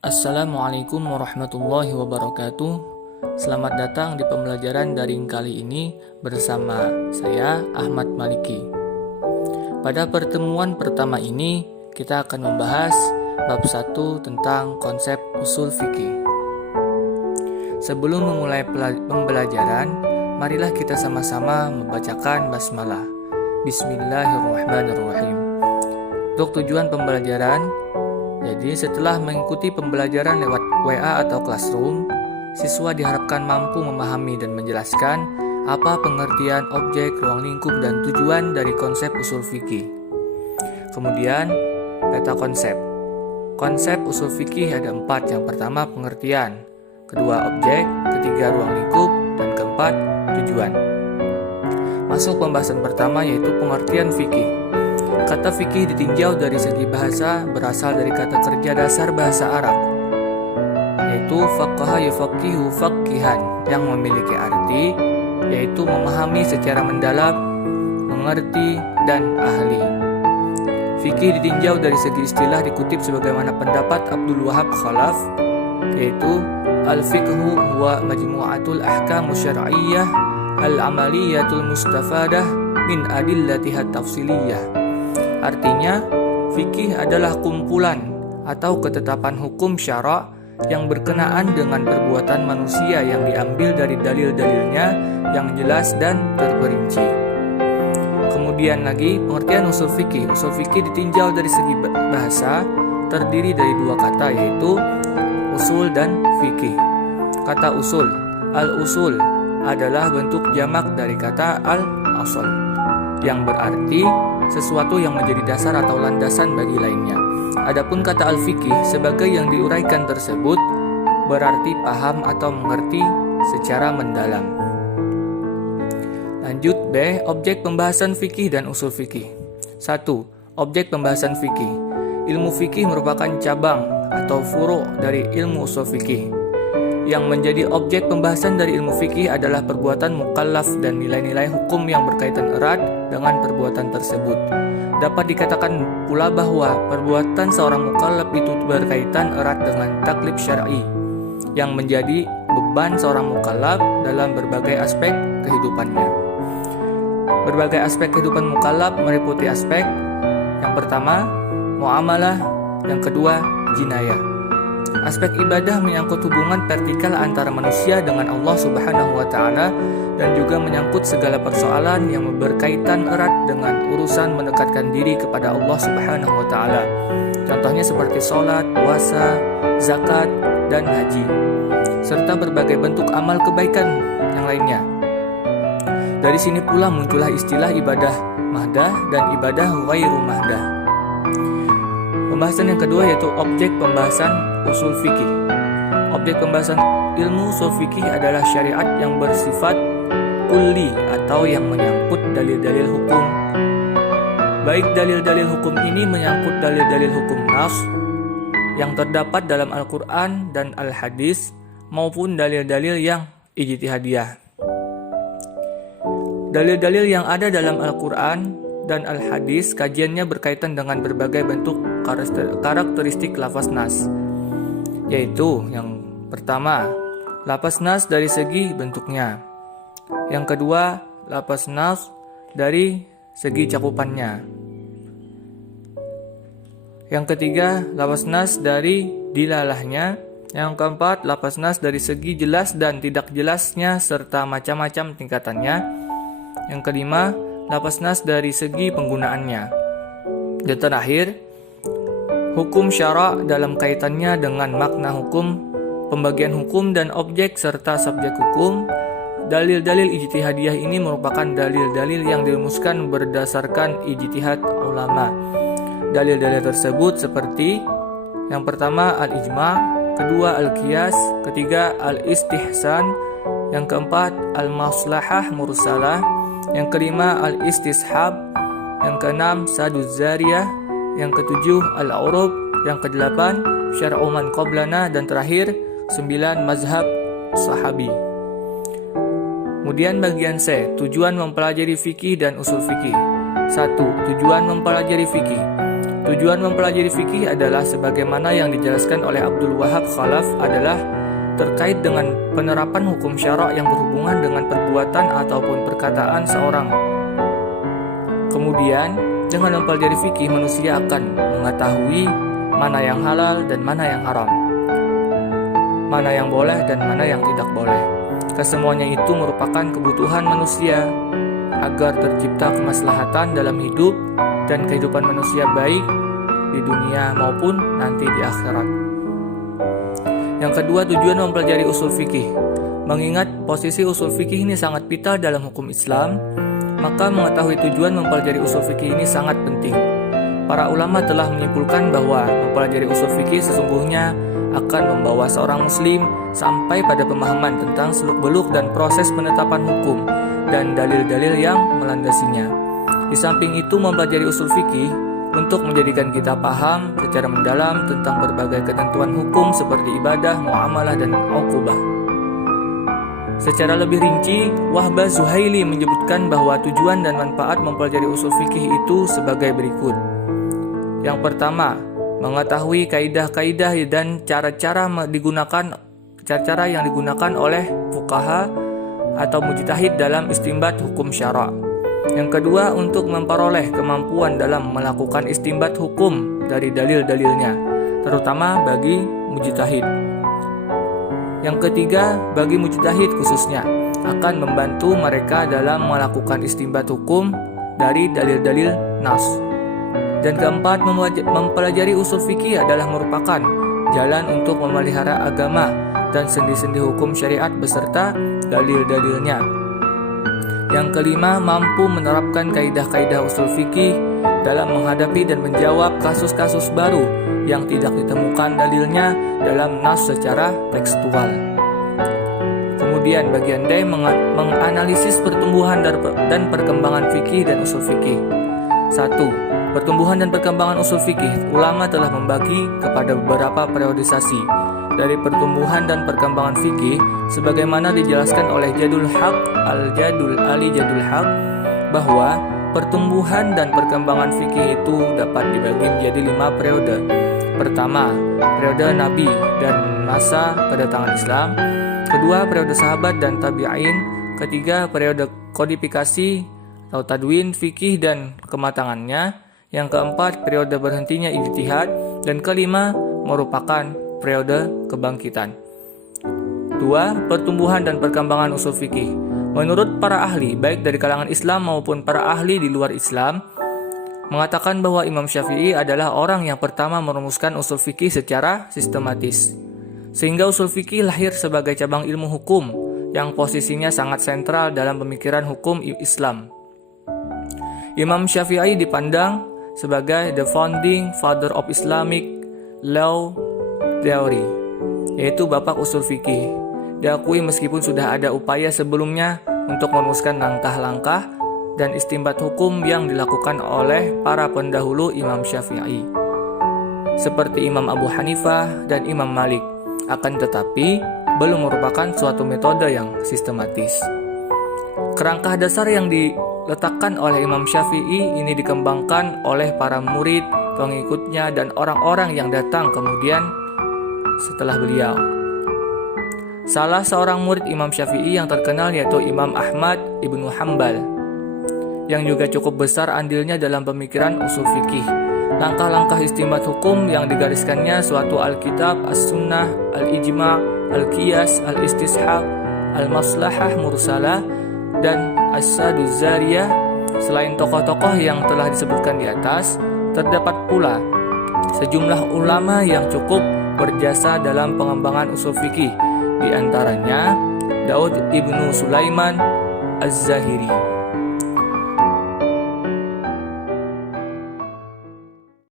Assalamualaikum warahmatullahi wabarakatuh. Selamat datang di pembelajaran daring kali ini bersama saya Ahmad Maliki. Pada pertemuan pertama ini kita akan membahas bab 1 tentang konsep usul fikih. Sebelum memulai pembelajaran, marilah kita sama-sama membacakan basmalah. Bismillahirrahmanirrahim. Untuk tujuan pembelajaran, jadi setelah mengikuti pembelajaran lewat WA atau Classroom, siswa diharapkan mampu memahami dan menjelaskan apa pengertian objek, ruang lingkup, dan tujuan dari konsep usul fikih. Kemudian, peta konsep. Konsep usul fikih ada 4. Yang pertama pengertian, kedua objek, ketiga ruang lingkup, dan keempat tujuan. Masuk pembahasan pertama yaitu pengertian fikih. Kata fikih ditinjau dari segi bahasa berasal dari kata kerja dasar bahasa Arab, yaitu faqaha yufaqihu faqihan, yang memiliki arti yaitu memahami secara mendalam, mengerti, dan ahli. Fikih ditinjau dari segi istilah dikutip sebagaimana pendapat Abdul Wahab Khalaf, yaitu al-fiqhu huwa majmu'atul ahkamu syar'iyyah al-amaliyatul mustafadah min adillatihat tafsiliyah. Artinya, fikih adalah kumpulan atau ketetapan hukum syara' yang berkenaan dengan perbuatan manusia yang diambil dari dalil-dalilnya yang jelas dan terperinci. Kemudian lagi, pengertian usul fikih. Usul fikih ditinjau dari segi bahasa, terdiri dari 2 kata yaitu usul dan fikih. Kata usul, al-usul adalah bentuk jamak dari kata al-asl, yang berarti sesuatu yang menjadi dasar atau landasan bagi lainnya. Adapun kata al-fikih sebagai yang diuraikan tersebut berarti paham atau mengerti secara mendalam. Lanjut B, objek pembahasan fikih dan usul fikih. 1. Objek pembahasan fikih. Ilmu fikih merupakan cabang atau furu' dari ilmu usul fikih. Yang menjadi objek pembahasan dari ilmu fikih adalah perbuatan mukallaf dan nilai-nilai hukum yang berkaitan erat dengan perbuatan tersebut. Dapat dikatakan pula bahwa perbuatan seorang mukallaf itu berkaitan erat dengan taklif syar'i, yang menjadi beban seorang mukallaf dalam berbagai aspek kehidupannya. Berbagai aspek kehidupan mukallaf meliputi aspek yang pertama, muamalah, yang kedua, jinayah. Aspek ibadah menyangkut hubungan vertikal antara manusia dengan Allah Subhanahu wa Ta'ala, dan juga menyangkut segala persoalan yang berkaitan erat dengan urusan mendekatkan diri kepada Allah Subhanahu wa Ta'ala. Contohnya seperti sholat, puasa, zakat, dan haji, serta berbagai bentuk amal kebaikan yang lainnya. Dari sini pula muncullah istilah ibadah mahdah dan ibadah ghairu mahdah. Pembahasan yang kedua yaitu objek pembahasan usul fikih. Objek pembahasan ilmu usul fikih adalah syariat yang bersifat kulli atau yang menyangkut dalil-dalil hukum. Baik dalil-dalil hukum ini menyangkut dalil-dalil hukum nas yang terdapat dalam Al-Quran dan Al-Hadis, maupun dalil-dalil yang ijtihadiyah. Dalil-dalil yang ada dalam Al-Quran dan Al-Hadis kajiannya berkaitan dengan berbagai bentuk karakteristik lafaz nas, yaitu yang pertama, lafaz nas dari segi bentuknya. Yang kedua, lafaz nas dari segi cakupannya. Yang ketiga, lafaz nas dari dilalahnya. Yang keempat, lafaz nas dari segi jelas dan tidak jelasnya serta macam-macam tingkatannya. Yang kelima, lafaz nas dari segi penggunaannya. Dan terakhir, hukum syara' dalam kaitannya dengan makna hukum, pembagian hukum dan objek serta subjek hukum. Dalil-dalil ijtihadiyah ini merupakan dalil-dalil yang dirumuskan berdasarkan ijtihad ulama. Dalil-dalil tersebut seperti yang pertama al-ijma', kedua al-qiyas, ketiga al-istihsan, yang keempat al-maslahah mursalah, yang kelima al-istishab, yang keenam saduz zariyah, yang ketujuh al-urub, yang kedelapan syar'u man qablana, dan terakhir 9 mazhab sahabi. Kemudian bagian C, tujuan mempelajari fikih dan usul fikih. 1. Tujuan mempelajari fikih. Tujuan mempelajari fikih adalah sebagaimana yang dijelaskan oleh Abdul Wahab Khalaf adalah terkait dengan penerapan hukum syara' yang berhubungan dengan perbuatan ataupun perkataan seorang. Kemudian, dengan mempelajari fikih, manusia akan mengetahui mana yang halal dan mana yang haram, mana yang boleh dan mana yang tidak boleh. Kesemuanya itu merupakan kebutuhan manusia agar tercipta kemaslahatan dalam hidup dan kehidupan manusia baik di dunia maupun nanti di akhirat. Yang kedua, tujuan mempelajari usul fikih. Mengingat posisi usul fikih ini sangat vital dalam hukum Islam, maka mengetahui tujuan mempelajari usul fikih ini sangat penting. Para ulama telah menyimpulkan bahwa mempelajari usul fikih sesungguhnya akan membawa seorang muslim sampai pada pemahaman tentang seluk-beluk dan proses penetapan hukum dan dalil-dalil yang melandasinya. Di samping itu, mempelajari usul fikih untuk menjadikan kita paham secara mendalam tentang berbagai ketentuan hukum seperti ibadah, muamalah, dan uqubah. Secara lebih rinci, Wahbah Zuhaili menyebutkan bahwa tujuan dan manfaat mempelajari usul fikih itu sebagai berikut. Yang pertama, mengetahui kaidah-kaidah dan cara-cara yang digunakan oleh fuqaha atau mujtahid dalam istinbat hukum syara'. Yang kedua, untuk memperoleh kemampuan dalam melakukan istinbat hukum dari dalil-dalilnya, terutama bagi mujtahid. Yang ketiga, bagi mujtahid khususnya, akan membantu mereka dalam melakukan istinbat hukum dari dalil-dalil nas. Dan keempat, mempelajari usul fikih adalah merupakan jalan untuk memelihara agama dan sendi-sendi hukum syariat beserta dalil-dalilnya. Yang kelima, mampu menerapkan kaidah-kaidah usul fikih dalam menghadapi dan menjawab kasus-kasus baru yang tidak ditemukan dalilnya dalam nas secara tekstual. Kemudian bagian D, menganalisis pertumbuhan dan perkembangan fikih dan usul fikih. 1. Pertumbuhan dan perkembangan usul fikih. Ulama telah membagi kepada beberapa periodisasi dari pertumbuhan dan perkembangan fikih sebagaimana dijelaskan oleh Jadul Haq Al-Jadul Ali Jadul Haq bahwa pertumbuhan dan perkembangan fikih itu dapat dibagi menjadi 5 periode. Pertama, periode Nabi dan masa kedatangan Islam. Kedua, periode sahabat dan tabi'in. Ketiga, periode kodifikasi atau tadwin fikih dan kematangannya. Yang keempat, periode berhentinya ijtihad. Dan kelima, merupakan periode kebangkitan. 2. Pertumbuhan dan perkembangan usul fikih. Menurut para ahli, baik dari kalangan Islam maupun para ahli di luar Islam, mengatakan bahwa Imam Syafi'i adalah orang yang pertama merumuskan usul fikih secara sistematis. Sehingga usul fikih lahir sebagai cabang ilmu hukum yang posisinya sangat sentral dalam pemikiran hukum Islam. Imam Syafi'i dipandang sebagai the founding father of Islamic law theory, yaitu bapak usul fikih. Diakui meskipun sudah ada upaya sebelumnya untuk merumuskan langkah-langkah dan istinbat hukum yang dilakukan oleh para pendahulu Imam Syafi'i, seperti Imam Abu Hanifah dan Imam Malik, akan tetapi belum merupakan suatu metode yang sistematis. Kerangka dasar yang diletakkan oleh Imam Syafi'i ini dikembangkan oleh para murid, pengikutnya, dan orang-orang yang datang kemudian setelah beliau. Salah seorang murid Imam Syafi'i yang terkenal yaitu Imam Ahmad Ibnu Hanbal, yang juga cukup besar andilnya dalam pemikiran usul fikih. Langkah-langkah istinbat hukum yang digariskannya suatu Alkitab, As-Sunnah, Al-Ijma', Al-Qiyas, Al-Istishab, Al-Maslahah Mursalah, dan As-Saduz Zariyah. Selain tokoh-tokoh yang telah disebutkan di atas, terdapat pula sejumlah ulama yang cukup berjasa dalam pengembangan usul fikih, di antaranya Daud ibnu Sulaiman Az-Zahiri.